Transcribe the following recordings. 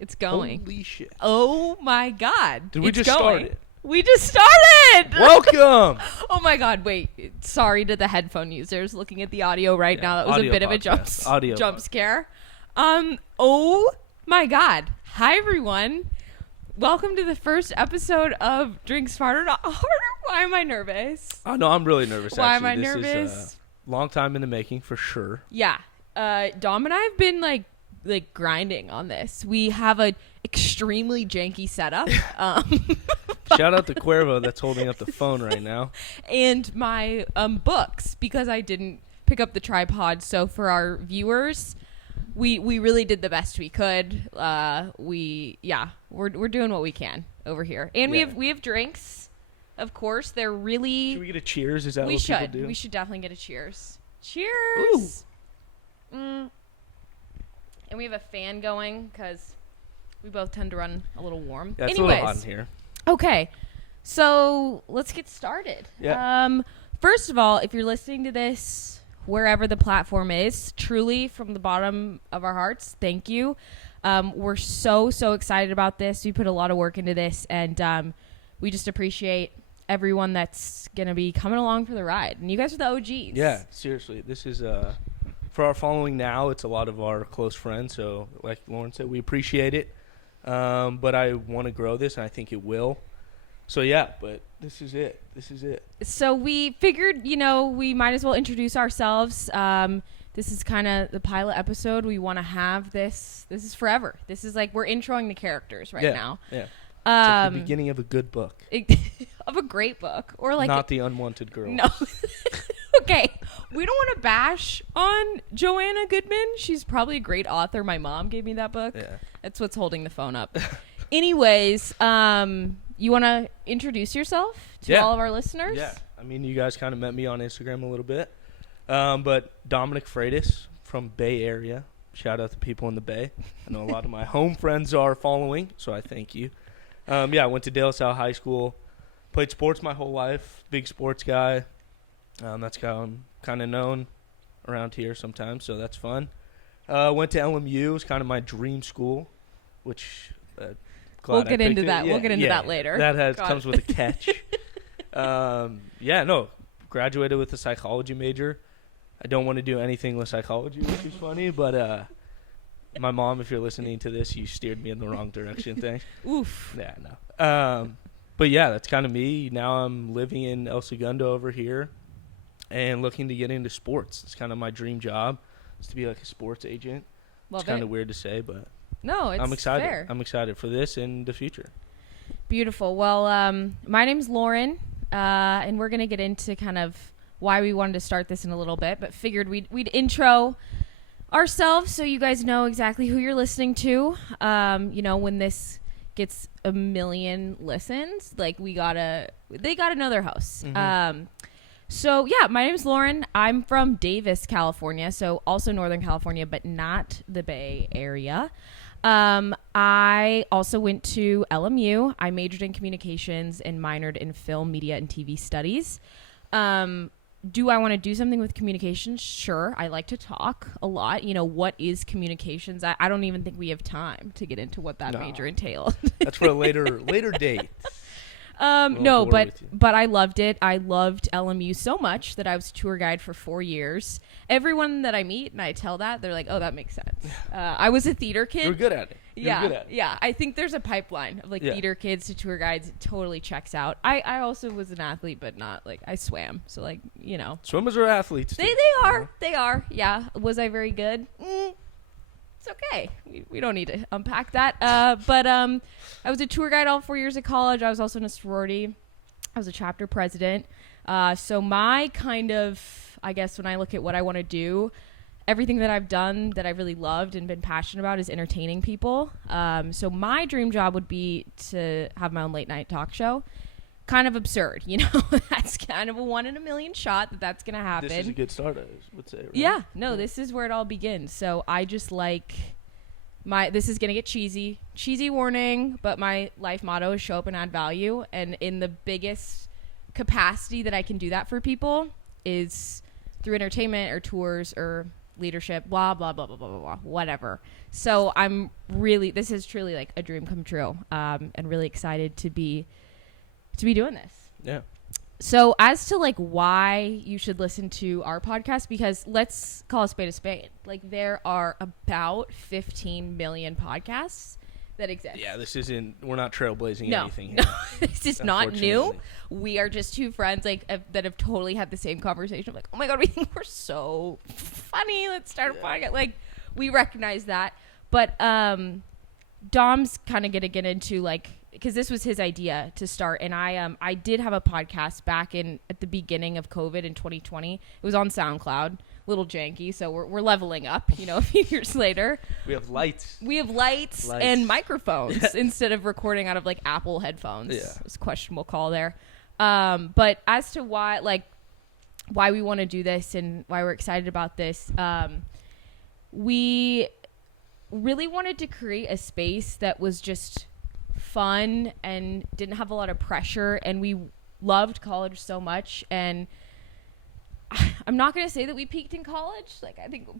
It's going. Holy shit. Oh my God. Did we just start it? We just started. Welcome. Oh my God. Wait. Sorry to the headphone users looking at the audio right now. That was a bit of a jump scare. Oh my God. Hi, everyone. Welcome to the first episode of Drink Smarter, Not Harder. Why am I nervous? Oh, no, I'm really nervous, Why actually. am I nervous? This is a long time in the making, for sure. Yeah. Dom and I have been, like grinding on this. We have a extremely janky setup. Shout out to Cuervo that's holding up the phone right now. And my books, because I didn't pick up the tripod. So for our viewers, we really did the best we could. We're doing what we can over here. And we have drinks. Of course, they're really... Should we get a cheers? Is that what people do? We should definitely get a cheers. Cheers! Ooh. And we have a fan going because we both tend to run a little warm. Yeah, it's a little hot in here. Okay, so let's get started. Yeah. First of all, if you're listening to this wherever the platform is, truly from the bottom of our hearts, thank you. We're so excited about this. We put a lot of work into this, and we just appreciate everyone that's going to be coming along for the ride. And you guys are the OGs. Yeah, seriously. This is... for our following now, it's a lot of our close friends. So, like Lauren said, we appreciate it. But I want to grow this, and I think it will. So, yeah, but this is it. So we figured, we might as well introduce ourselves. This is kind of the pilot episode. We want to have this. This is forever. This is like we're introing the characters now. Yeah. It's like the beginning of a good book. Of a great book. Or like Not The Unwanted Girl. No. Okay, we don't want to bash on Joanna Goodman. She's probably a great author. My mom gave me that book. Yeah. That's what's holding the phone up. Anyways, you want to introduce yourself to all of our listeners? Yeah. I mean, you guys kind of met me on Instagram a little bit. But Dominic Freitas from Bay Area. Shout out to people in the Bay. I know a lot of my home friends are following, so I thank you. I went to De La Salle High School. Played sports my whole life. Big sports guy. That's how I'm kind of known around here sometimes, so that's fun. Went to LMU. It was kind of my dream school, which we'll get into that. We'll get into that later. That comes with a catch. Graduated with a psychology major. I don't want to do anything with psychology, which is funny, but my mom, if you're listening to this, you steered me in the wrong direction. Thanks. Oof. Yeah, no. But yeah, that's kind of me. Now I'm living in El Segundo over here. And looking to get into sports. It's kind of my dream job, is to be like a sports agent. Love it's kind of weird to say, but no, it's I'm excited. Fair. I'm excited for this and the future. Beautiful. Well, my name's Lauren, and we're going to get into kind of why we wanted to start this in a little bit, but figured we'd intro ourselves so you guys know exactly who you're listening to. When this gets 1 million listens, like they gotta know their hosts. Mm-hmm. So, my name is Lauren. I'm from Davis, California, so also Northern California, but not the Bay Area. I also went to LMU. I majored in communications and minored in film, media, and TV studies. Do I want to do something with communications? Sure. I like to talk a lot. What is communications? I don't even think we have time to get into what that major entailed. That's for a later date. No, but I loved it. I loved LMU so much that I was tour guide for 4 years. Everyone that I meet and I tell that, they're like, oh, that makes sense. I was a theater kid. You're good at it. Yeah. I think there's a pipeline of theater kids to tour guides. It totally checks out. I also was an athlete, but not I swam. So Swimmers are athletes. They are. They are. Yeah. Was I very good? It's okay. We don't need to unpack that. But I was a tour guide all 4 years of college. I was also in a sorority. I was a chapter president. So my kind of, I guess when I look at what I want to do, everything that I've done that I really loved and been passionate about is entertaining people. So my dream job would be to have my own late night talk show. Kind of absurd, that's kind of a 1 in a million shot that's going to happen. This is a good start, I would say. Right? Yeah, no, this is where it all begins. So I just this is going to get cheesy warning, but my life motto is show up and add value. And in the biggest capacity that I can do that for people is through entertainment or tours or, leadership, blah, blah, blah, blah, blah, blah, blah, whatever. So this is truly like a dream come true, and really excited to be doing this. Yeah. So as to like why you should listen to our podcast, because let's call a spade a spade. Like there are about 15 million podcasts that exist. Yeah, we're not trailblazing anything here. No, this is not new. We are just two friends that have totally had the same conversation. Like, oh my God, we think we're so funny. Let's start a podcast. Like, we recognize that. But Dom's kind of going to get into like, because this was his idea to start. And I did have a podcast back at the beginning of COVID in 2020. It was on SoundCloud. Little janky, so we're leveling up, a few years later. We have lights And microphones instead of recording out of like Apple headphones. Yeah. It was a questionable call there. But as to why we want to do this and why we're excited about this, we really wanted to create a space that was just fun and didn't have a lot of pressure, and we loved college so much. And I'm not going to say that we peaked in college,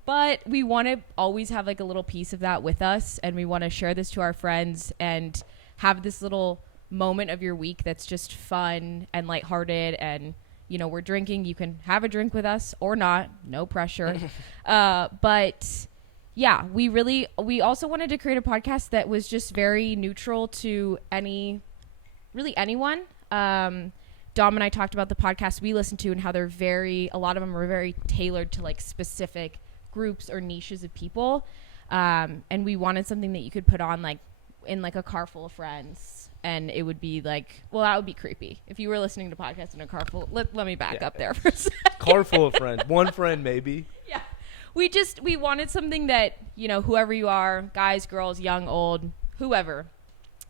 but we want to always have like a little piece of that with us, and we want to share this to our friends and have this little moment of your week that's just fun and lighthearted. And, we're drinking. You can have a drink with us or not, no pressure. But yeah, we also wanted to create a podcast that was just very neutral to anyone. Dom and I talked about the podcasts we listen to and how a lot of them are very tailored to like specific groups or niches of people. And we wanted something that you could put on like in like a car full of friends, and it would be like, well, that would be creepy if you were listening to podcasts in a car full. Let me back up there for a second. Car full of friends. One friend maybe. Yeah. We wanted something that, whoever you are, guys, girls, young, old, whoever,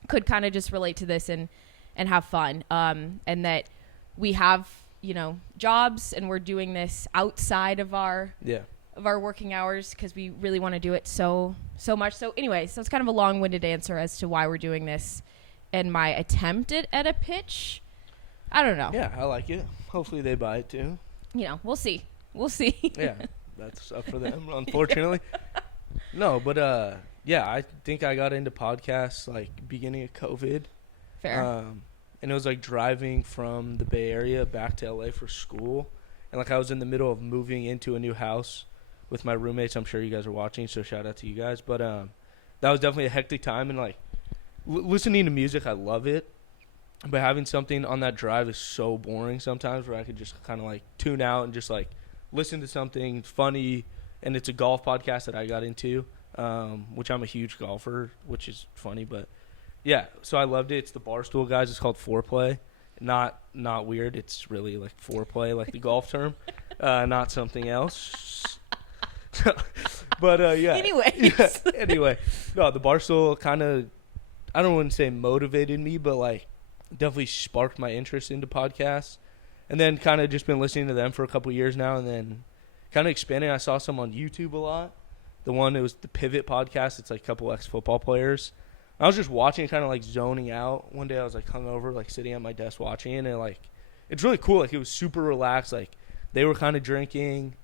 could kind of just relate to this and have fun. And that we have, jobs, and we're doing this outside of our working hours because we really want to do it so much. So anyway, so it's kind of a long-winded answer as to why we're doing this and my attempt at a pitch. I don't know. Yeah, I like it. Hopefully they buy it too. We'll see. Yeah, that's up for them, unfortunately. No, but I think I got into podcasts like beginning of COVID. Fair. And it was like driving from the Bay Area back to LA for school. And like I was in the middle of moving into a new house with my roommates. I'm sure you guys are watching, so shout out to you guys. But that was definitely a hectic time. And like listening to music, I love it. But having something on that drive is so boring sometimes, where I could just kind of like tune out and just like listen to something funny. And it's a golf podcast that I got into, which I'm a huge golfer, which is funny, but yeah, so I loved it. It's the Barstool guys. It's called Foreplay. Not weird. It's really like foreplay, like the golf term, not something else. But yeah. Anyways. Yeah, anyway, no, the Barstool kind of, I don't want to say motivated me, but like definitely sparked my interest into podcasts. And then kind of just been listening to them for a couple years now, and then kind of expanding. I saw some on YouTube a lot. It was the Pivot podcast. It's like a couple ex-football players. I was just watching, kind of like zoning out. One day I was like hungover, like sitting at my desk watching it, and like it's really cool. Like it was super relaxed. Like they were kind of drinking,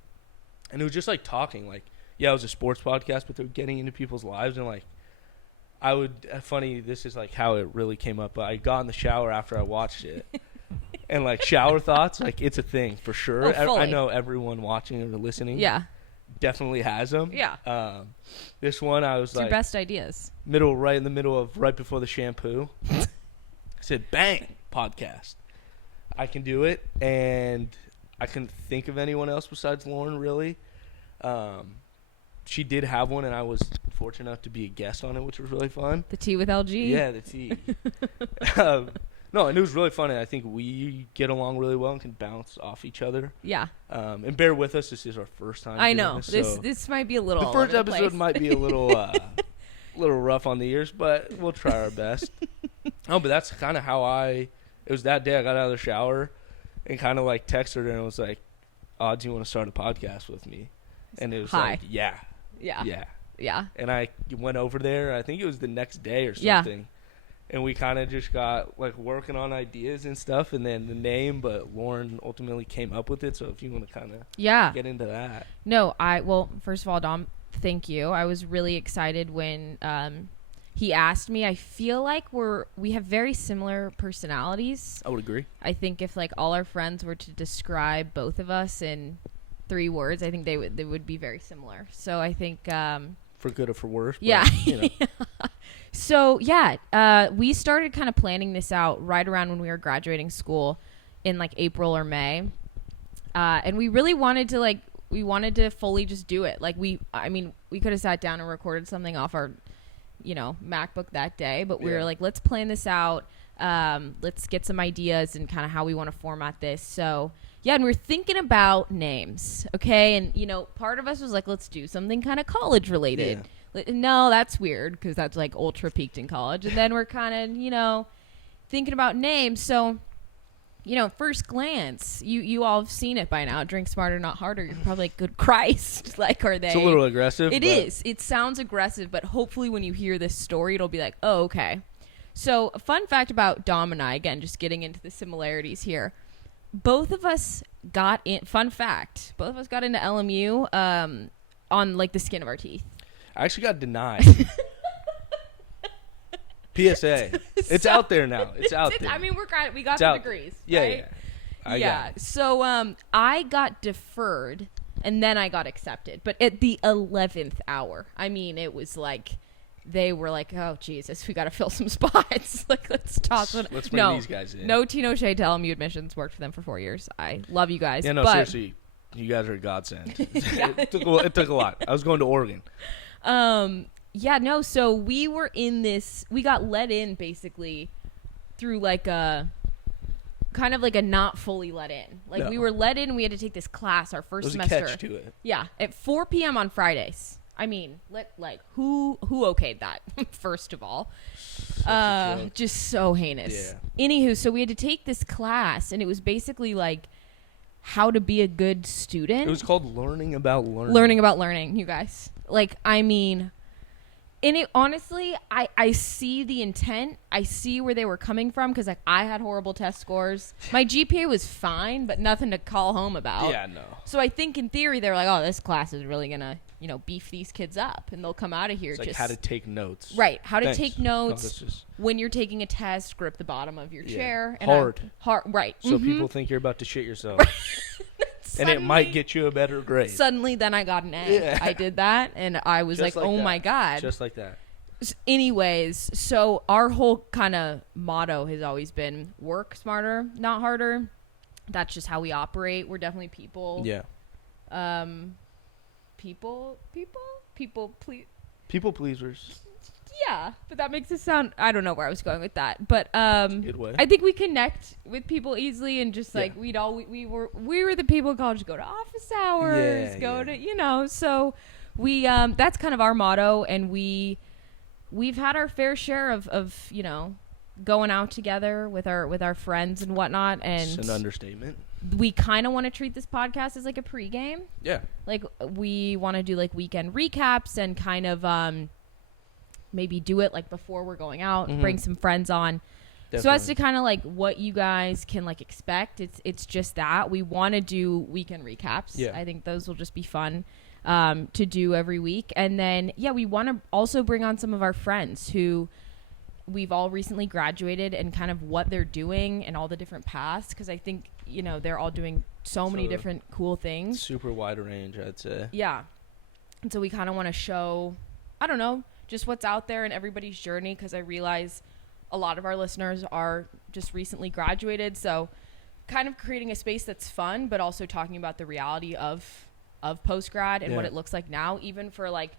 and it was just like talking. Like it was a sports podcast, but they were getting into people's lives, and like funny. This is like how it really came up. But I got in the shower after I watched it, and like shower thoughts, like it's a thing for sure. Oh, I know everyone watching or listening. Yeah. Definitely has them. Yeah. This one I was it's like your best ideas. right before the shampoo. I said, bang, podcast. I can do it, and I couldn't think of anyone else besides Lauren, really. She did have one, and I was fortunate enough to be a guest on it, which was really fun. The tea with LG? Yeah, the tea. No, and it was really fun, and I think we get along really well and can bounce off each other. Yeah. And bear with us, this is our first time. I know. So this might be a little. The first episode might be a little rough on the ears, but we'll try our best. But that's kind of how it was that day I got out of the shower and kind of like texted her and was like, "Oh, do you want to start a podcast with me?" And it was like, yeah. Yeah. And I went over there. I think it was the next day or something. and we kind of just got like working on ideas and stuff, and then the name. But Lauren ultimately came up with it. So if you want to kind of get into that. No, well, first of all, Dom, thank you. I was really excited when he asked me. I feel like we have very similar personalities. I would agree. I think if like all our friends were to describe both of us in 3 words, I think they would be very similar. So I think for good or for worse. But, yeah. You know. So we started kind of planning this out right around when we were graduating school in like April or May, and we really wanted to fully just do it. Like we could have sat down and recorded something off our MacBook that day, but we were like, let's plan this out. Let's get some ideas and kind of how we want to format this. So yeah, and we're thinking about names, okay? And part of us was like, let's do something kind of college related. Yeah. No, that's weird because that's like ultra peaked in college. And then we're kind of thinking about names. So first glance, you all have seen it by now. Drink smarter, not harder. You're probably like, good Christ. Like, are they? It's a little aggressive. It is. It sounds aggressive, but hopefully when you hear this story, it'll be like, oh, okay. So a fun fact about Dom and I, again, just getting into the similarities here. Both of us got into LMU on like the skin of our teeth. I actually got denied. PSA. It's out there now. It's out there. I mean, we got the degrees. Yeah, right? yeah. So I got deferred, and then I got accepted. But at the 11th hour, I mean, it was like they were like, "Oh Jesus, we got to fill some spots. Like, let's toss it." Let's bring these guys in. No Tino Shea to LMU admissions. Worked for them for 4 years. I love you guys. Yeah, no, seriously, you guys are a godsend. It took a lot. I was going to Oregon. So we were in this, we got let in basically through like a kind of like a not fully let in. Like we were let in and we had to take this class our first semester. There's a catch to it. Yeah, at 4 p.m. on Fridays. I mean, who okayed that? First of all, just so heinous. Yeah. Anywho, so we had to take this class and it was basically like how to be a good student. It was called Learning About Learning. Learning About Learning, you guys. Like, I mean, and it honestly, I see the intent. I see where they were coming from because like I had horrible test scores. My GPA was fine, but nothing to call home about. Yeah, no. So I think in theory they're like, oh, this class is really gonna beef these kids up, and they'll come out of here it's like just how to take notes. Right, how to take notes when you're taking a test. Grip the bottom of your chair. And hard, right? So people think you're about to shit yourself. And it might get you a better grade. Suddenly, then I got an A. Yeah. I did that, and I was like oh my God. Just like that. Anyways, so our whole kind of motto has always been work smarter, not harder. That's just how we operate. We're definitely people. Yeah. People pleasers. Yeah, but that makes it sound, I don't know where I was going with that, but good way. I think we connect with people easily, and just like we were the people in college, go to office hours, to so we that's kind of our motto, and we've had our fair share of going out together with our friends and whatnot, and it's an understatement. We kind of want to treat this podcast as like a pregame. Yeah, like we want to do like weekend recaps and kind of maybe do it like before we're going out, bring some friends on. Definitely. So as to kind of like what you guys can like expect, it's just that we want to do weekend recaps. Yeah. I think those will just be fun to do every week. And then, we want to also bring on some of our friends who we've all recently graduated and kind of what they're doing and all the different paths. Because I think, they're all doing so many different cool things. Super wide range, I'd say. Yeah. And so we kind of want to show, I don't know, just what's out there in everybody's journey, because I realize a lot of our listeners are just recently graduated. So kind of creating a space that's fun, but also talking about the reality of post-grad and what it looks like now, even for like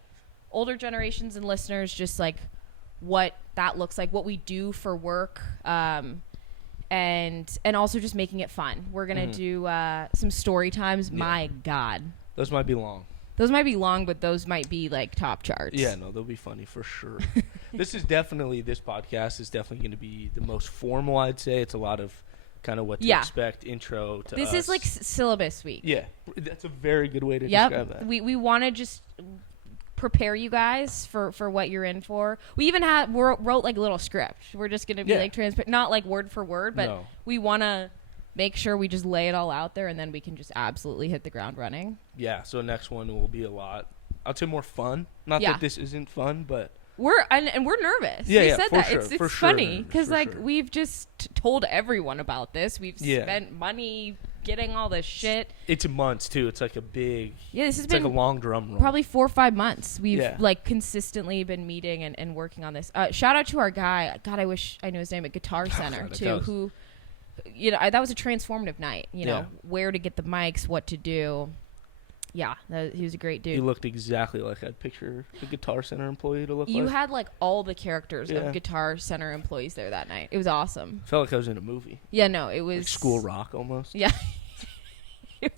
older generations and listeners, just like what that looks like, what we do for work, and also just making it fun. We're going to do some story times. Yeah. My God. Those might be long. But those might be like top charts. Yeah, no, they'll be funny for sure. This podcast is definitely going to be the most formal, I'd say. It's a lot of kind of what to expect, intro to This is like syllabus week. Yeah, that's a very good way to describe that. We want to just prepare you guys for what you're in for. We even wrote like a little script. We're just going to be like transparent, not like word for word, but we want to make sure we just lay it all out there, and then we can just absolutely hit the ground running. Yeah, so next one will be a lot, I'd say, more fun. Not that this isn't fun, but we're nervous. Yeah, we yeah, said for that. sure, It's for funny sure, because for like sure. we've just told everyone about this. We've spent money getting all this shit. It's months too. It's like a big. Yeah, this has it's been like a long drum roll. probably 4 or 5 months. We've like consistently been meeting and working on this. Shout out to our guy. God, I wish I knew his name at Guitar Center too. Who, you know, that was a transformative night. You know, where to get the mics, what to do. Yeah, he was a great dude. He looked exactly like I'd picture a Guitar Center employee to look like. You had like all the characters of Guitar Center employees there that night. It was awesome. Felt like I was in a movie. Yeah, no, it was like School Rock almost. Yeah, it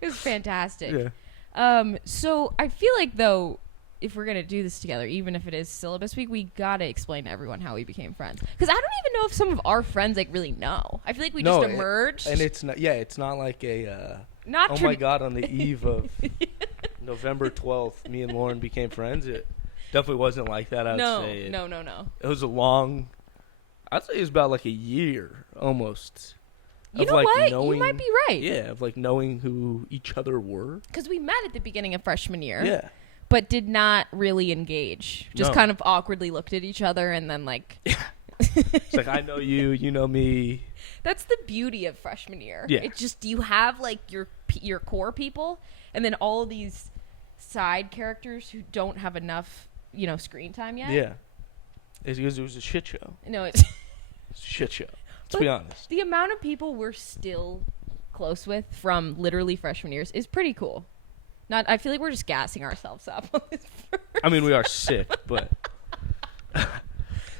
was fantastic. Yeah. So I feel like though, if we're gonna do this together, even if it is syllabus week, we gotta explain to everyone how we became friends. Because I don't even know if some of our friends like really know. I feel like we just emerged. And it's not. Yeah, it's not like a. Not oh my God! On the eve of November 12th, me and Lauren became friends. It definitely wasn't like that. I'd say. No. It was a long. I'd say it was about like a year almost. You know like what? Knowing, you might be right. Yeah, of like knowing who each other were. Because we met at the beginning of freshman year. Yeah. But did not really engage. Just kind of awkwardly looked at each other and then like. It's like, I know you, you know me. That's the beauty of freshman year. Yeah. It's just you have like your core people and then all these side characters who don't have enough, you know, screen time yet. Yeah. It's because it was a shit show. No, it's a shit show. Let's be honest. The amount of people we're still close with from literally freshman years is pretty cool. I feel like we're just gassing ourselves up on this first. I mean, we are sick, but.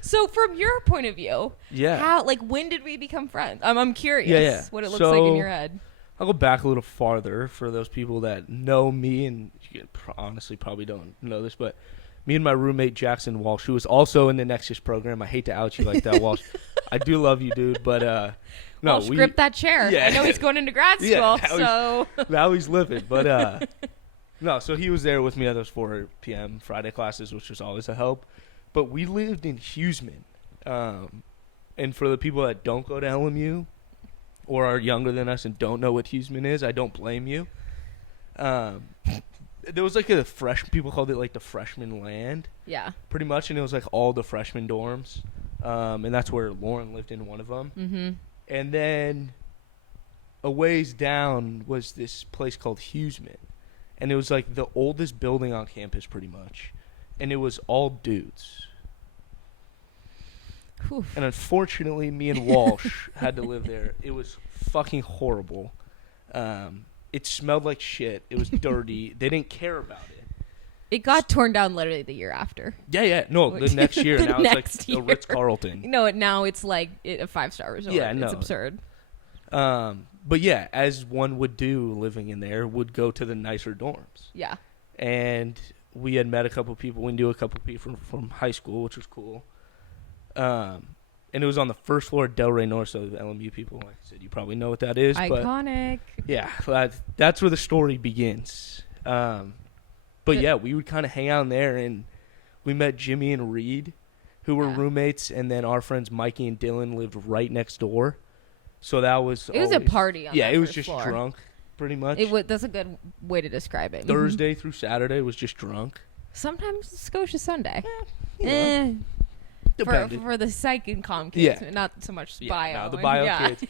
So from your point of view, when did we become friends? I'm curious what it looks like in your head. I'll go back a little farther for those people that know me, and you honestly probably don't know this, but me and my roommate Jackson Walsh, who was also in the Nexus program. I hate to out you like that, Walsh. I do love you, dude, but no, Walsh gripped that chair. Yeah. I know he's going into grad school, so now he's living. But no, so he was there with me at those 4 p.m. Friday classes, which was always a help. But we lived in Huseman, and for the people that don't go to LMU or are younger than us and don't know what Huseman is, I don't blame you. There was like people called it like the freshman land. Yeah. Pretty much, and it was like all the freshman dorms, and that's where Lauren lived in one of them. Mm-hmm. And then a ways down was this place called Huseman, and it was like the oldest building on campus pretty much. And it was all dudes. Whew. And unfortunately, me and Walsh had to live there. It was fucking horrible. It smelled like shit. It was dirty. They didn't care about it. It got torn down literally the year after. Yeah. No, the next year. Now it's like a Ritz-Carlton. No, now it's like a 5-star resort. Yeah, no. It's absurd. But yeah, as one would do living in there, would go to the nicer dorms. Yeah. And we had met a couple people. We knew a couple people from high school, which was cool. And it was on the first floor of Delray North, so the LMU people, like I said, you probably know what that is. Iconic. But yeah, that's where the story begins. But yeah, we would kind of hang out in there, and we met Jimmy and Reed, who were roommates, and then our friends Mikey and Dylan lived right next door. So that was It was a party on that it was first just floor. drunk. Pretty much. That's a good way to describe it. Thursday through Saturday was just drunk. Sometimes Scotia Sunday. For the psych and comm kids, not so much bio. No, the bio kids.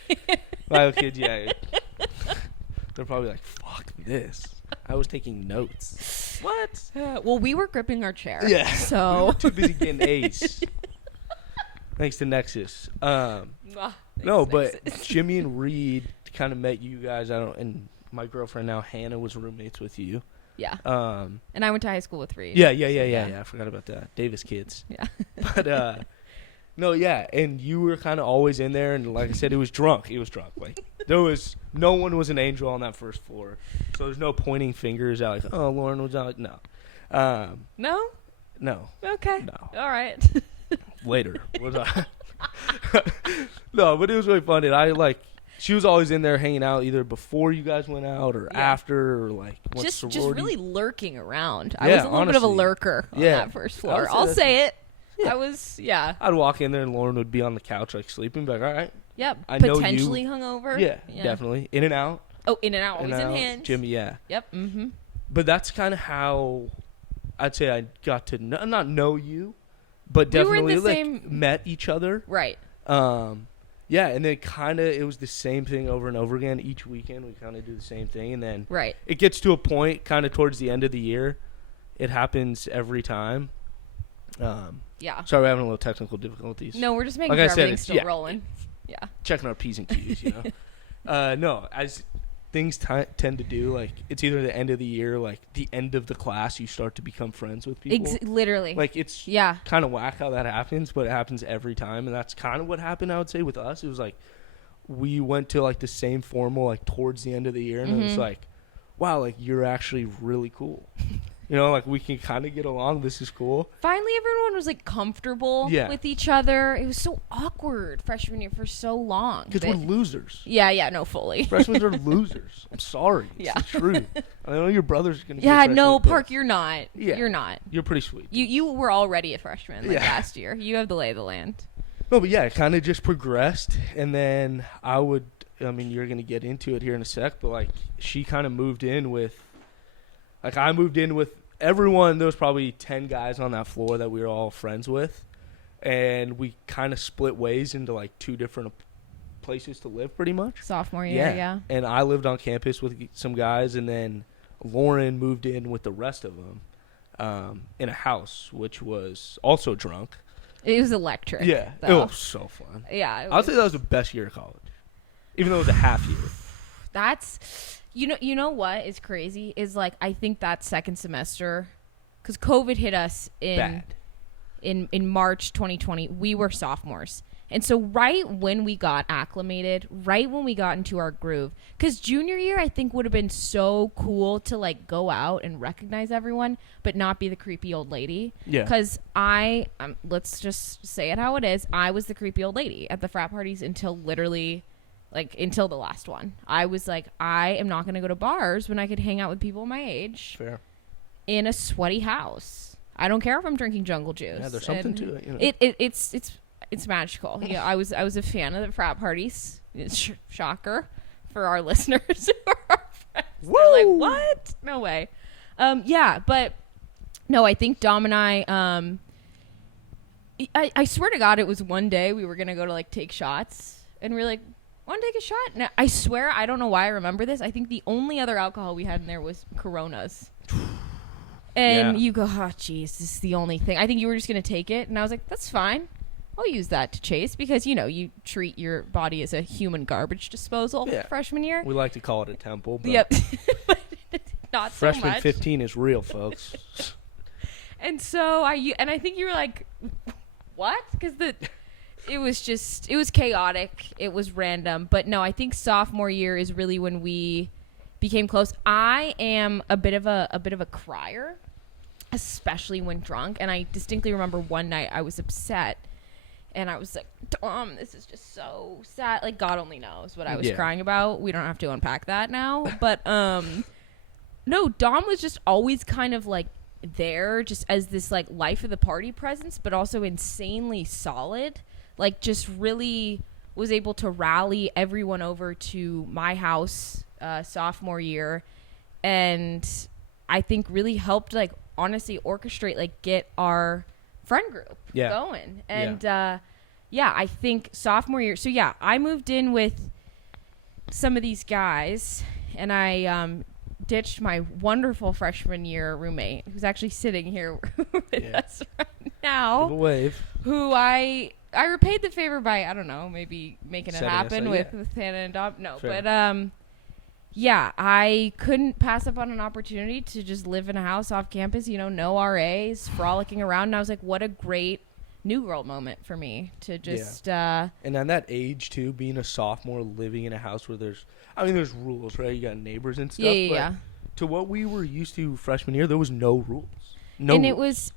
Bio kids, yeah. They're probably like, fuck this. I was taking notes. What? Well, we were gripping our chair. Yeah. So. We were too busy getting A's. Thanks to Nexus. But Jimmy and Reed kind of met you guys. And my girlfriend now, Hannah, was roommates with you. Yeah. And I went to high school with Reed. Yeah. I forgot about that. Davis kids. Yeah. But no, yeah, and you were kind of always in there, and like I said, it was drunk. He was drunk. Like no one was an angel on that first floor, so there's no pointing fingers out like, oh, Lauren was out. No. No. No. Okay. No. All right. Later. Was I? No, but it was really fun. And I she was always in there hanging out either before you guys went out or Yeah. after, or like Just really lurking around. I Yeah, was a little bit of a honestly. lurker on Yeah. that first I floor. would say I'll that's- say it. Yeah. I was, yeah. I'd walk in there and Lauren would be on the couch like sleeping, be like, all right. Yep. I know you- Potentially hungover. Yeah, definitely. In and out. Oh, in and out. Always in out. hand. Jimmy, yeah. Yep. Mm-hmm. But that's kind of how I'd say I got to not know you, but We were in definitely the like same- met each other. Right. Yeah, and then kind of it was the same thing over and over again each weekend. We kind of do the same thing, and then Right. it gets to a point kind of towards the end of the year. It happens every time. Yeah. Sorry, we're having a little technical difficulties. No, we're just making Like sure I said, everything's it's- still yeah. rolling. Yeah. Checking our P's and Q's, you know. No, as things tend to do, like it's either the end of the year, like the end of the class, you start to become friends with people. Literally. Like it's yeah. kind of whack how that happens, but it happens every time, and that's kind of what happened. I would say with us, it was like we went to like the same formal like towards the end of the year, and it was like, wow, like you're actually really cool. You know, like we can kind of get along. This is cool. Finally, everyone was like comfortable with each other. It was so awkward freshman year for so long. Because we're losers. Yeah, no, fully. Freshmen are losers. I'm sorry. It's the truth. I know your brother's going to be a freshman, no, but Park, you're not. Yeah. You're not. You're pretty sweet. You were already a freshman last year. You have the lay of the land. No, but yeah, it kind of just progressed. And then you're going to get into it here in a sec, but like she kind of moved in with, like I moved in with everyone. There was probably 10 guys on that floor that we were all friends with. And we kind of split ways into like two different places to live pretty much. Sophomore year, yeah. And I lived on campus with some guys, and then Lauren moved in with the rest of them in a house, which was also drunk. It was electric. Yeah, though. it was so fun. Yeah. I'll say that was the best year of college, even though it was a half year. That's, you know what is crazy is like I think that second semester, because COVID hit us in March 2020. We were sophomores, and so right when we got acclimated, right when we got into our groove, because junior year I think would have been so cool to like go out and recognize everyone, but not be the creepy old lady. Yeah. Because let's just say it how it is. I was the creepy old lady at the frat parties until literally. Like, until the last one. I was like, I am not going to go to bars when I could hang out with people my age. Fair. In a sweaty house. I don't care if I'm drinking jungle juice. Yeah, there's something to it. You know. It's magical. Yeah, I was a fan of the frat parties. Shocker for our listeners who are our friends. Woo! They're like, what? No way. Yeah, but no, I think Dom and I swear to God, it was one day we were going to go to like take shots, and we were like, want to take a shot? Now, I swear, I don't know why I remember this. I think the only other alcohol we had in there was Coronas. And you go, oh, geez, this is the only thing. I think you were just going to take it. And I was like, that's fine. I'll use that to chase because, you treat your body as a human garbage disposal freshman year. We like to call it a temple. But yep. Not so much. Freshman 15 is real, folks. And so I think you were like, what? Because it was chaotic. It was random. But no, I think sophomore year is really when we became close. I am a bit of a crier, especially when drunk. And I distinctly remember one night I was upset, and I was like, Dom, this is just so sad. Like, God only knows what I was crying about. We don't have to unpack that now. But no, Dom was just always kind of like there, just as this like life of the party presence, but also insanely solid. Like, just really was able to rally everyone over to my house sophomore year, and I think really helped, like, honestly orchestrate, like, get our friend group going. And I think sophomore year. So yeah, I moved in with some of these guys, and I ditched my wonderful freshman year roommate, who's actually sitting here with us right now. Give a wave. Who I repaid the favor by, I don't know, maybe making it happen with Hannah and Dom. No, sure. But I couldn't pass up on an opportunity to just live in a house off campus, no RAs, frolicking around. And I was like, what a great new girl moment for me to just. And at that age, too, being a sophomore, living in a house where there's rules, right? You got neighbors and stuff. Yeah. To what we were used to freshman year, there was no rules. And it was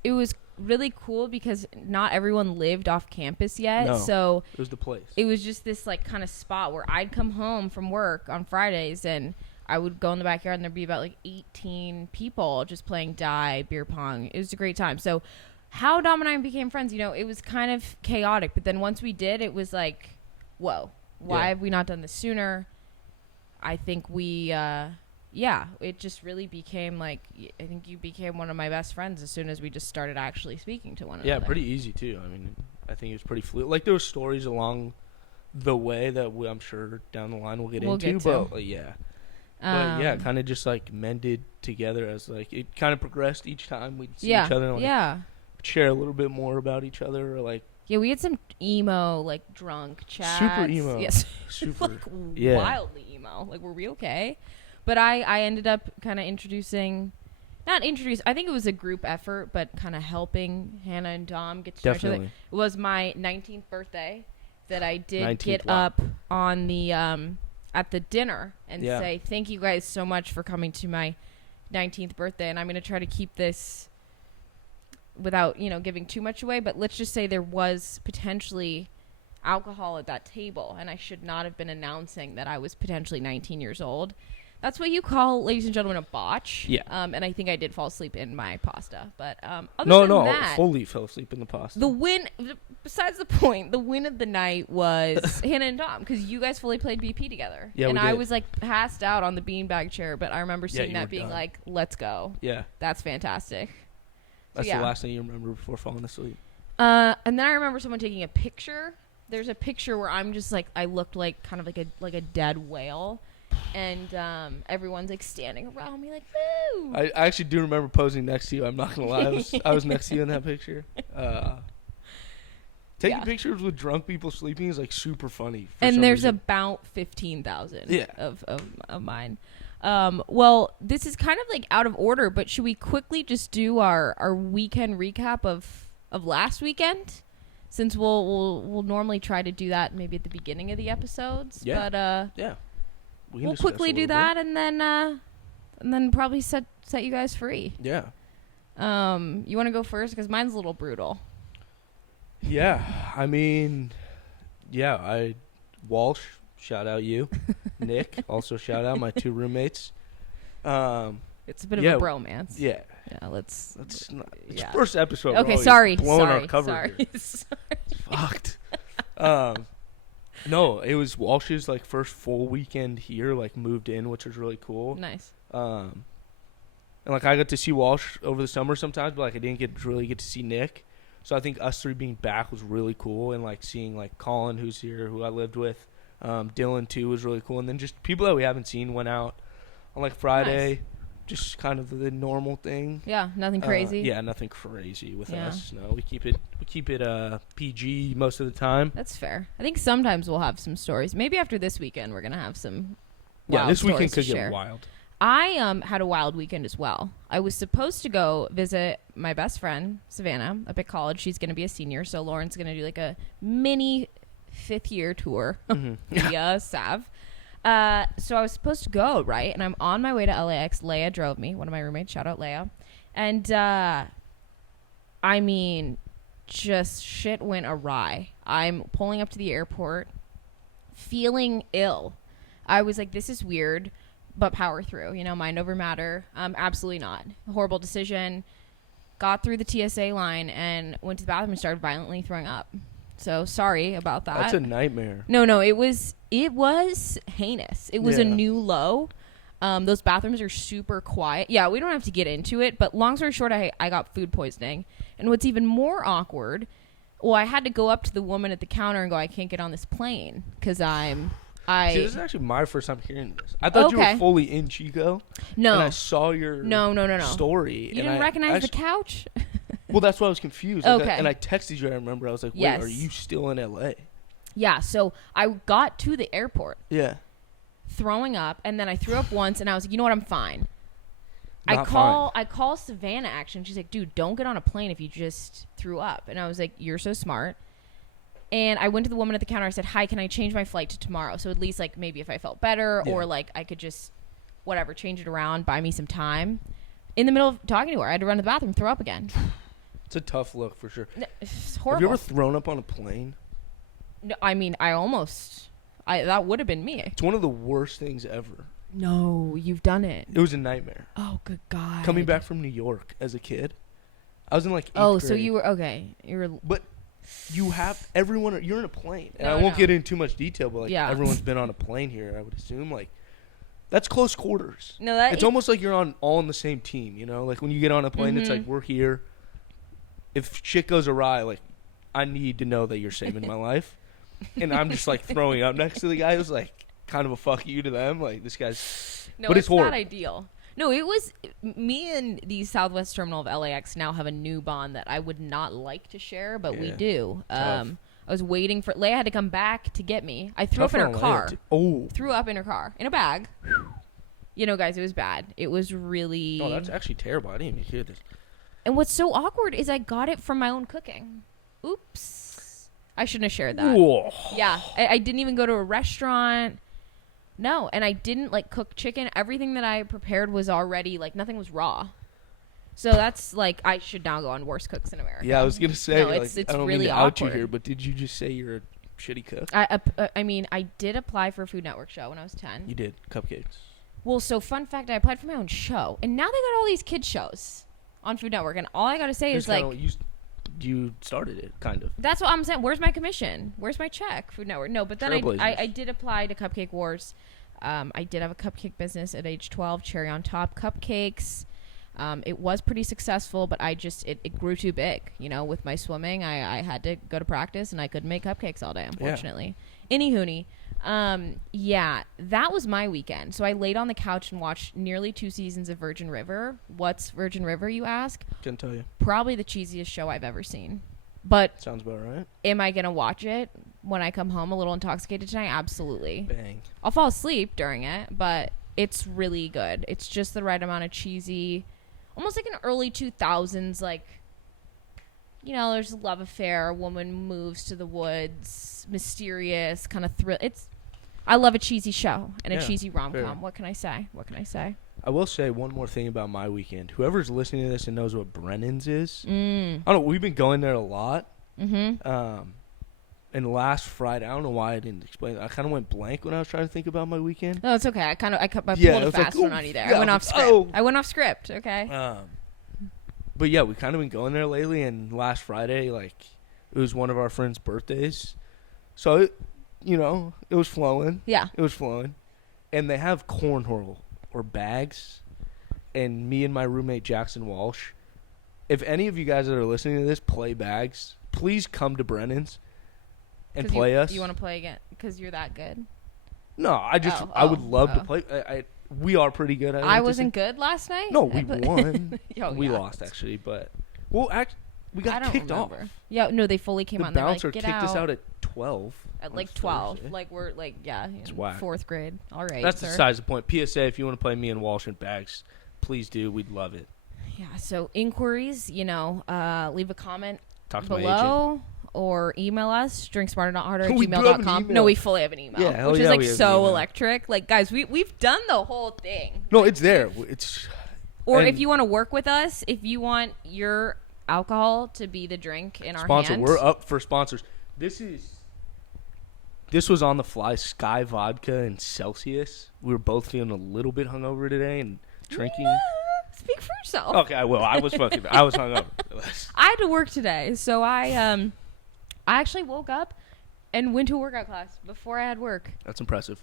really cool because not everyone lived off campus yet. No, so it was the place. it was just this like kind of spot where I'd come home from work on Fridays and I would go in the backyard and there'd be about like 18 people just playing beer pong. It was a great time. So how Dom and I became friends, you know, it was kind of chaotic. But then once we did, it was like, whoa, why have we not done this sooner? I think we, it just really became like, I think you became one of my best friends as soon as we just started actually speaking to one another. Yeah, pretty easy too. I mean, I think it was pretty fluid. Like there were stories along the way that I'm sure down the line we'll get into. But yeah. But yeah, kind of just like mended together as like it kind of progressed each time we'd see each other and like share a little bit more about each other or like we had some emo like drunk chats. Super emo. Yes. Super. Like wildly emo. Like were we okay? But I ended up kind of I think it was a group effort, but kind of helping Hannah and Dom get to know each other. It was my 19th birthday that I did get up on the at the dinner and say thank you guys so much for coming to my 19th birthday, and I'm going to try to keep this without, you know, giving too much away, but let's just say there was potentially alcohol at that table and I should not have been announcing that I was potentially 19 years old. That's what you call, ladies and gentlemen, a botch. Yeah. And I think I did fall asleep in my pasta. But other than that, fully fell asleep in the pasta. The win, besides the point, the win of the night was Hannah and Dom, because you guys fully played BP together. Yeah, and I was like passed out on the beanbag chair, but I remember seeing that being like, let's go. Yeah. That's fantastic. That's the last thing you remember before falling asleep. And then I remember someone taking a picture. There's a picture where I'm just like, I looked like kind of like a dead whale. And everyone's like standing around me like, woo! I actually do remember posing next to you. I'm not gonna lie, I was next to you in that picture. Taking pictures with drunk people sleeping is like super funny. And there's about 15,000 of mine. Well, this is kind of like out of order, but should we quickly just do our weekend recap of last weekend? Since we'll normally try to do that maybe at the beginning of the episodes. Yeah. But we'll quickly do that and then probably set you guys free. Yeah. You want to go first? Because mine's a little brutal. Yeah. I mean, Walsh, shout out you. Nick, also shout out my two roommates. It's a bit of a bromance. Yeah. Yeah, let's not, it's first episode. Okay, sorry. Blowing our cover. Sorry. Fucked. No, it was Walsh's like first full weekend here, like moved in, which was really cool. Nice. And like I got to see Walsh over the summer sometimes, but like I didn't really get to see Nick. So I think us three being back was really cool, and like seeing like Colin, who's here, who I lived with, Dylan too, was really cool, and then just people that we haven't seen went out on like Friday. Nice. Just kind of the normal thing. Yeah, nothing crazy. Nothing crazy with us. No, we keep it PG most of the time. That's fair. I think sometimes we'll have some stories. Maybe after this weekend we're gonna have some. This weekend could get wild. I had a wild weekend as well. I was supposed to go visit my best friend Savannah up at college. She's gonna be a senior, so Lauren's gonna do like a mini 5th year tour via Sav. So I was supposed to go, right? And I'm on my way to LAX. Leia drove me, one of my roommates. Shout out Leia. And, I mean, just shit went awry. I'm pulling up to the airport, feeling ill. I was like, this is weird, but power through. You know, mind over matter. Absolutely not. Horrible decision. Got through the TSA line and went to the bathroom and started violently throwing up. So sorry about that. That's a nightmare. No, it was heinous. It was a new low. Those bathrooms are super quiet. Yeah, we don't have to get into it, but long story short, I got food poisoning. And what's even more awkward, I had to go up to the woman at the counter and go, I can't get on this plane because See, this is actually my first time hearing this. I thought you were fully in Chico. No. And I saw your story. You didn't recognize the couch? Well, that's why I was confused. Okay. And I texted you, I remember. I was like, wait, are you still in LA? Yeah, so I got to the airport. Yeah. Throwing up, and then I threw up once, and I was like, you know what, I'm fine. I call Savannah, actually, and she's like, dude, don't get on a plane if you just threw up. And I was like, you're so smart. And I went to the woman at the counter. I said, hi, can I change my flight to tomorrow? So at least, like, maybe if I felt better or, like, I could just, change it around, buy me some time. In the middle of talking to her, I had to run to the bathroom, throw up again. It's a tough look for sure. No, it's Have horrible. you ever thrown up on a plane? No, I mean, that would have been me. It's one of the worst things ever. No, you've done it. It was a nightmare. Oh, good God. Coming back from New York as a kid. I was in like 8th Oh, so grade. you were, okay. You were, But you have everyone. You're in a plane, and No, I won't no. get into too much detail. But like Yeah. everyone's been on a plane here. I would assume like that's close quarters. no, that It's almost like you're all on the same team. You know, like when you get on a plane, it's like we're here. If shit goes awry, like I need to know that you're saving my life, and I'm just like throwing up next to the guy who's like kind of a fuck you to them. Like this guy's. no, but it's it's horrible. not ideal. No, it was me and the Southwest Terminal of LAX now have a new bond that I would not like to share, but we Yeah. do. Tough. I was waiting for Leia had to come back to get me. I threw up in her car. Oh. Threw up in her car in a bag. You know, guys, it was bad. It was really. Oh, that's actually terrible. I didn't even hear this. And what's so awkward is I got it from my own cooking. Oops. I shouldn't have shared that. Whoa. Yeah, I didn't even go to a restaurant. No, and I didn't like cook chicken. Everything that I prepared was already like nothing was raw. So that's like I should now go on worst cooks in America. Yeah, I was gonna say. No, like, it's I don't really mean to out you awkward. here, but did you just say you're a shitty cook? I mean, I did apply for a Food Network show when I was 10. You did cupcakes. Well, so fun fact, I applied for my own show, and now they got all these kids shows on Food Network, and all I gotta say is like, you started it, kind of. that's what I'm saying. Where's my commission? Where's my check? Food Network. No, but then I Trailblazers. did apply to Cupcake Wars. I did have a cupcake business at age 12, Cherry on Top cupcakes. It was pretty successful, but it grew too big. You know, with my swimming, I had to go to practice, and I couldn't make cupcakes all day, unfortunately. Anywho, yeah, that was my weekend. So I laid on the couch and watched nearly 2 seasons of Virgin River. What's Virgin River, you ask? Can't tell you. Probably the cheesiest show I've ever seen. But Sounds about right. am I going to watch it when I come home a little intoxicated tonight? Absolutely. Bang. I'll fall asleep during it, but it's really good. It's just the right amount of cheesy, almost like an early 2000s, like, you know, there's a love affair, a woman moves to the woods, mysterious, kind of thrill. I love a cheesy show and a cheesy rom-com. Fair. What can I say? I will say one more thing about my weekend. Whoever's listening to this and knows what Brennan's is, I don't know. We've been going there a lot. Mm-hmm. And last Friday, I don't know why I didn't explain it. I kind of went blank when I was trying to think about my weekend. No, it's okay. I pulled it a was fast like, one on you there. yeah, I went I off was script. like, oh. I went off script. Okay. But yeah, we kind of been going there lately. And last Friday, like, it was one of our friends' birthdays. So, it was flowing. Yeah. It was flowing. And they have cornhole or bags. And me and my roommate, Jackson Walsh, if any of you guys that are listening to this play bags, please come to Brennan's and play us. You want to play again because you're that good? No, I would love to play. We are pretty good at it. I wasn't good last night? No, we won. Oh, we yeah. lost, actually. But, we I got don't kicked remember. off. Yeah, no, they fully came The out and they're bouncer like, get kicked out. us out at 12. At on like 12. Thursday. Like, we're like, yeah, It's in whack. 4th grade. All right, That's sir. besides the point. PSA, if you want to play me and Walsh in bags, please do. We'd love it. Yeah, so inquiries, leave a comment Talk to my agent. below or email us, drinksmarter.harder We do have an @gmail.com. email. No, we fully have an email, Yeah, hell which yeah, is like we have an so email. electric. Like, guys, we've done the whole thing. No, it's there. It's Or and if you want to work with us, if you want your alcohol to be the drink in our sponsor. hand. We're up for sponsors. This was on the fly. Sky Vodka and Celsius. We were both feeling a little bit hungover today and drinking. Speak for yourself. Okay, I will. I was hungover. I had to work today, so I actually woke up and went to a workout class before I had work. That's impressive.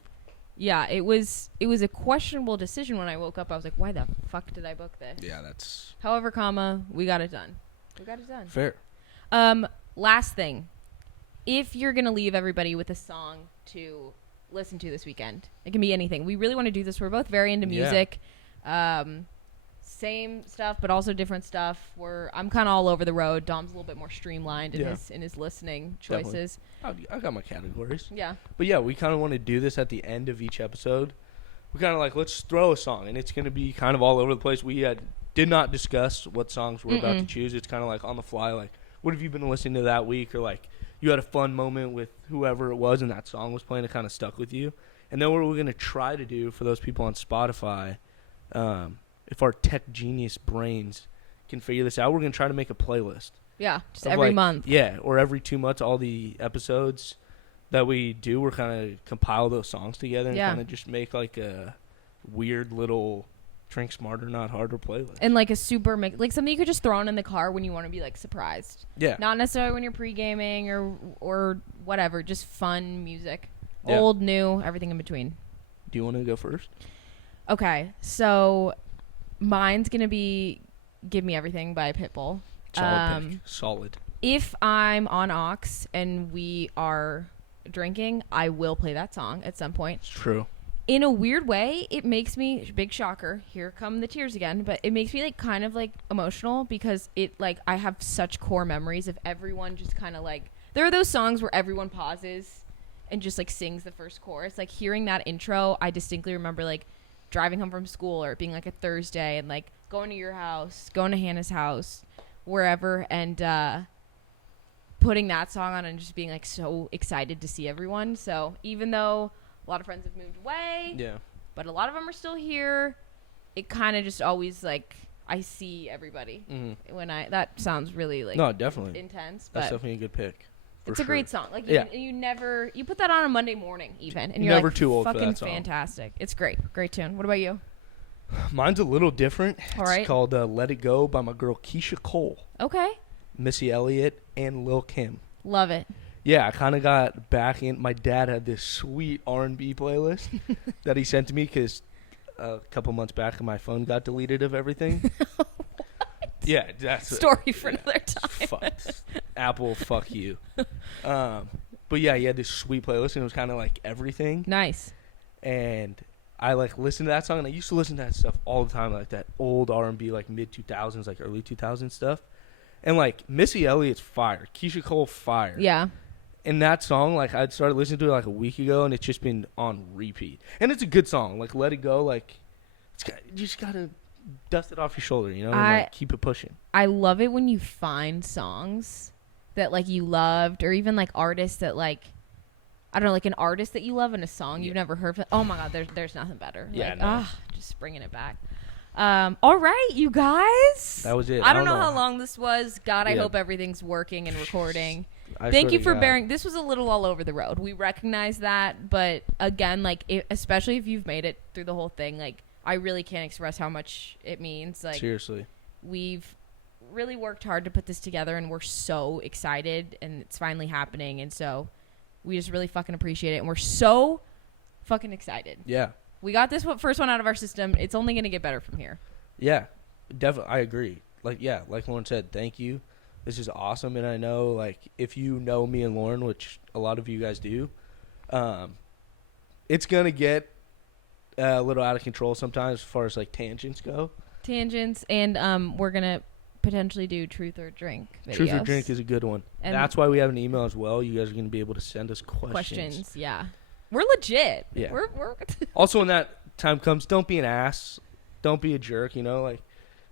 Yeah, it was a questionable decision when I woke up. I was like, why the fuck did I book this? Yeah, that's However, we got it done. fair. Last thing. If you're going to leave everybody with a song to listen to this weekend, it can be anything. We really want to do this. We're both very into music. Same stuff, but also different stuff. I'm kind of all over the road. Dom's a little bit more streamlined in his listening choices. I got my categories. Yeah. But yeah, we kind of want to do this at the end of each episode. We kind of like, let's throw a song, and it's going to be kind of all over the place. We did not discuss what songs we're about to choose. It's kind of like on the fly, like, what have you been listening to that week? Or like, you had a fun moment with whoever it was and that song was playing, it kind of stuck with you. And then what we're going to try to do for those people on Spotify, if our tech genius brains can figure this out. We're gonna try to make a playlist. Yeah, just of, every like, month. Yeah, or every 2 months, all the episodes that we do, we're kind of compile those songs together and kind of just make like a weird little Drink Smarter Not Harder playlist. And like a super like something you could just throw on in the car when you want to be like surprised. Yeah. Not necessarily when you're pre-gaming or whatever, just fun music. Yeah. Old, new, everything in between. Do you want to go first? Okay, so mine's going to be Give Me Everything by Pitbull. Solid pick. Solid. If I'm on aux and we are drinking, I will play that song at some point. It's true. In a weird way, it makes me, big shocker, here come the tears again, but it makes me like kind of like emotional because it like I have such core memories of everyone just kind of like, there are those songs where everyone pauses and just like sings the first chorus. Like hearing that intro, I distinctly remember like driving home from school or it being like a Thursday and like going to your house, going to Hannah's house, wherever, and putting that song on and just being like so excited to see everyone. So even though a lot of friends have moved away, but a lot of them are still here, it kind of just always like I see everybody when that sounds really like no, definitely intense, but that's definitely a good pick. It's a great song. Like you put that on a Monday morning even, and you're never like, too old fucking for that song. Fantastic. It's great tune. What about you? Mine's a little different. All right. It's called Let It Go by my girl Keisha Cole, Okay, Missy Elliott, and Lil Kim. love it. Yeah, I kind of got back in. My dad had this sweet R&B playlist that he sent to me because a couple months back my phone got deleted of everything. Yeah, that's Story for another time. Fuck. Apple, fuck you. But yeah, he had this sweet playlist and it was kind of like everything. Nice. And I like listened to that song and I used to listen to that stuff all the time, like that old R&B, like mid 2000s, like early 2000s stuff. And like Missy Elliott's fire, Keisha Cole fire. Yeah. And that song, like I'd started listening to it like a week ago and it's just been on repeat. And it's a good song. Like Let It Go, like you just gotta dust it off your shoulder, you know, and like, keep it pushing. I love it when you find songs that like you loved, or even like artists that like, I don't know, like an artist that you love and a song you've never heard of. Oh my god, there's nothing better. Yeah, like, no. Just bringing it back. All right, you guys. That was it. I don't know how long this was. God, I hope everything's working and recording. Thank you for bearing. This was a little all over the road. We recognize that, but again, like especially if you've made it through the whole thing, like I really can't express how much it means. Like seriously, we've really worked hard to put this together, and we're so excited, and it's finally happening, and so we just really fucking appreciate it, and we're so fucking excited. Yeah. We got this first one out of our system. It's only going to get better from here. Yeah, definitely. I agree. Like Lauren said, thank you. This is awesome. And I know, like, if you know me and Lauren, which a lot of you guys do, it's going to get a little out of control sometimes as far as, like, tangents go. Tangents. And we're going to potentially do Truth or Drink videos. Truth or Drink is a good one. And that's why we have an email as well. You guys are going to be able to send us questions. Yeah. We're legit. Yeah. We're Also, when that time comes, don't be an ass. Don't be a jerk, you know? Like,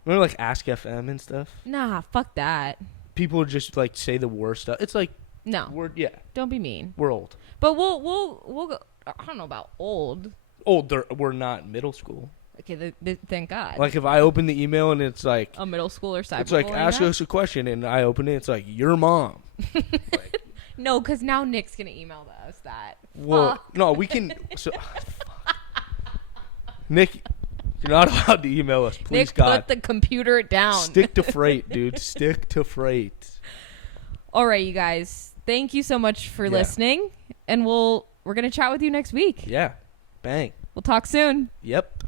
remember, like, Ask FM and stuff? Nah, fuck that. People just, like, say the worst stuff. It's like, no. Don't be mean. We're old. But we'll go, I don't know about old. Old, we're not middle school. Okay, thank God. Like, if I open the email and it's like... a middle schooler cyberbullying. It's like, ask us a question, and I open it, it's like, your mom. Like, no, because now Nick's going to email us that. Well, no, we can... So, Nick, you're not allowed to email us. Please, Nick, God. put the computer down. Stick to freight, dude. Stick to freight. All right, you guys. Thank you so much for listening, and we're going to chat with you next week. Yeah. Bang. We'll talk soon. Yep.